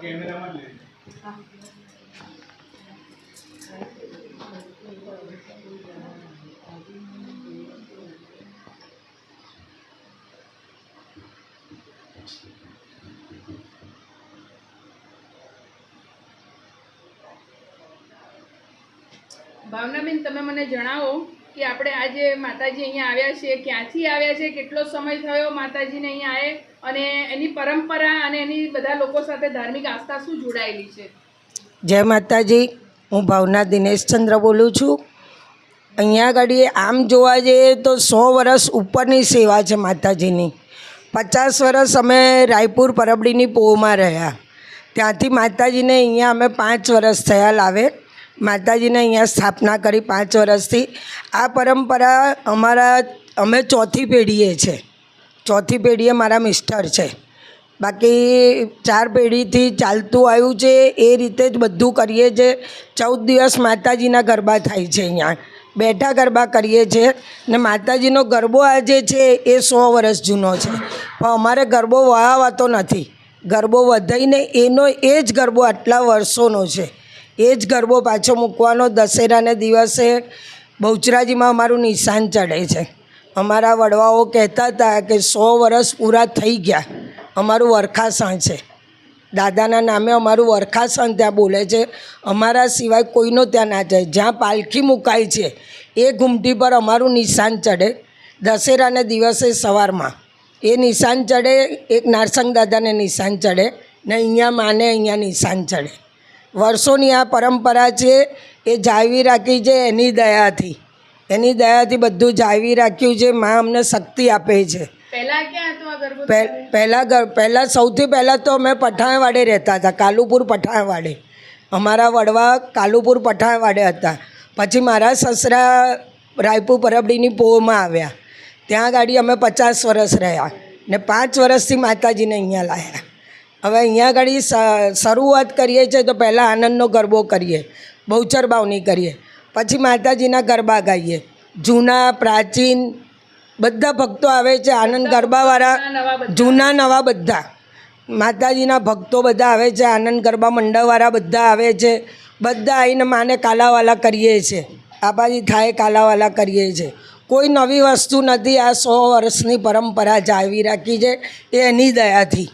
કેમેરામાં લે ભાવનાબેન તમે મને જણાવો કે આપણે આજે માતાજી અહીંયા આવ્યા છીએ, ક્યાંથી આવ્યા છે, કેટલો સમય થયો માતાજીને અહીંયા આવે અને એની પરંપરા અને એની બધા લોકો સાથે ધાર્મિક આસ્થા શું જોડાયેલી છે? જય માતાજી. હું ભાવના દિનેશચંદ્ર બોલું છું. અહીંયા આગળ આમ જોવા જઈએ તો સો વર્ષ ઉપરની સેવા છે માતાજીની. પચાસ વર્ષ અમે રાયપુર પરબડીની પોહમાં રહ્યા. ત્યાંથી માતાજીને અહીંયા અમે પાંચ વર્ષ થયા લાવે. માતાજીને અહીંયા સ્થાપના કરી પાંચ વર્ષથી. આ પરંપરા અમારા, અમે ચોથી પેઢીએ છે. ચોથી પેઢીએ મારા મિસ્ટર છે. બાકી ચાર પેઢીથી ચાલતું આવ્યું છે, એ રીતે જ બધું કરીએ છીએ ચૌદ દિવસ માતાજીના ગરબા થાય છે અહીંયા. બેઠા ગરબા કરીએ છીએ ને માતાજીનો ગરબો આજે છે, એ સો વર્ષ જૂનો છે. પણ અમારે ગરબો વહાવાતો નથી. ગરબો વધાઈને એનો એ જ ગરબો આટલા વર્ષોનો છે. એ જ ગરબો પાછો મૂકવાનો દશેરાને દિવસે બહુચરાજીમાં અમારું નિશાન ચડે છે. અમારા વડવાઓ કહેતા હતા કે સો વર્ષ પૂરા થઈ ગયા. અમારું વરખાસણ છે. દાદાના નામે અમારું વરખાસણ ત્યાં બોલે છે. અમારા સિવાય કોઈનો ત્યાં ના જાય. જ્યાં પાલખી મુકાય છે, એ ઘૂમટી પર અમારું નિશાન ચડે દશેરાને દિવસે સવારમાં. એ નિશાન ચડે, એક નારસંગ દાદાને નિશાન ચડે ને અહીંયા માને અહીંયા નિશાન ચડે. વર્ષોની આ પરંપરા છે એ જાળવી રાખી છે એની દયાથી. એની દયાથી બધું જાળવી રાખ્યું છે માં અમને શક્તિ આપે છે. પહેલા પહેલાં સૌથી પહેલાં તો અમે પઠાણવાડે રહેતા હતા કાલુપુર પઠાણવાડે. અમારા વડવા કાલુપુર પઠાણવાડે હતા. પછી મારા સસરા રાયપુર પરબડીની પોહમાં આવ્યા. ત્યાં ગાડી અમે પચાસ વર્ષ રહ્યા ને પાંચ વર્ષથી માતાજીને અહીંયા લાવ્યા હવે અહીંયા આગળ શરૂઆત કરીએ છીએ તો પહેલાં આનંદનો ગરબો કરીએ બહુચર બાવની કરીએ પછી માતાજીના ગરબા ગાઈએ. જૂના પ્રાચીન બધા ભક્તો આવે છે આનંદ ગરબાવાળા જૂના નવા બધા. માતાજીના ભક્તો બધા આવે છે આનંદ ગરબા મંડળવાળા બધા આવે છે બધા આવીને માને કાલાવાલા કરીએ છીએ આબાજી થાય કાલાવાલા કરીએ છીએ કોઈ નવી વસ્તુ નથી આ સો વર્ષની પરંપરા જાળવી રાખી છે એ એની દયાથી.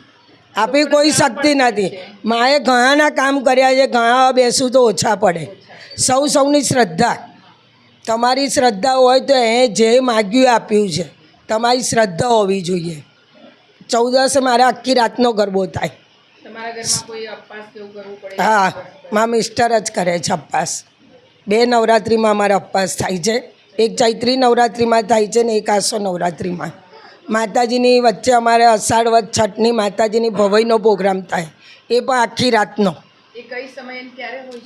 આપણી કોઈ શક્તિ નથી. માએ ઘણાના કામ કર્યા છે ઘણા બેસું તો ઓછા પડે. સૌ સૌની શ્રદ્ધા. તમારી શ્રદ્ધા હોય તો એ જે માગ્યું આપ્યું છે. તમારી શ્રદ્ધા હોવી જોઈએ. ચૌદસે મારે આખી રાતનો ગરબો થાય. હા મા મિસ્ટર જ કરે છે અપ્પાસ બે નવરાત્રિમાં અમારા અપ્પાસ થાય છે. એક ચૈત્રી નવરાત્રિમાં થાય છે ને એક આસો નવરાત્રિમાં. માતાજીની વચ્ચે અમારે અષાઢ વધ છઠની માતાજીની ભવઈનો પ્રોગ્રામ થાય. એ પણ આખી રાતનો?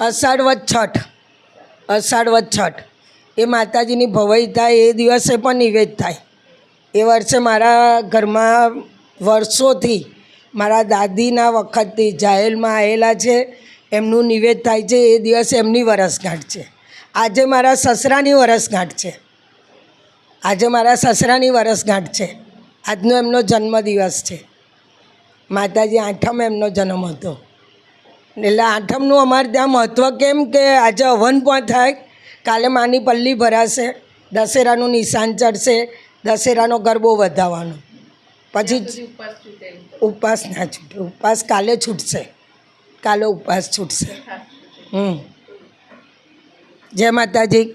અષાઢ વધ છઠ. અષાઢ વધ છઠ. એ માતાજીની ભવાઈ થાય એ દિવસે પણ નિવેદ થાય. એ વર્ષે મારા ઘરમાં વર્ષોથી મારા દાદીના વખતથી જાહેરમાં આવેલા છે એમનું નિવેદ થાય છે એ દિવસે એમની વરસગાંઠ છે. આજે મારા સસરાની વરસગાંઠ છે. આજે મારા સસરાની વરસગાંઠ છે. આજનો એમનો જન્મદિવસ છે. માતાજી આઠમ એમનો જન્મ હતો. એટલે આઠમનું અમારે ત્યાં મહત્ત્વ કેમ કે આજે હવન પણ થાય, કાલે માની પલ્લી ભરાશે, દશેરાનું નિશાન ચડશે, દશેરાનો ગરબો વધાવવાનો પછી ઉપવાસ ના છૂટે, ઉપવાસ કાલે છૂટશે, કાલે ઉપવાસ છૂટશે. હમ. જય માતાજી.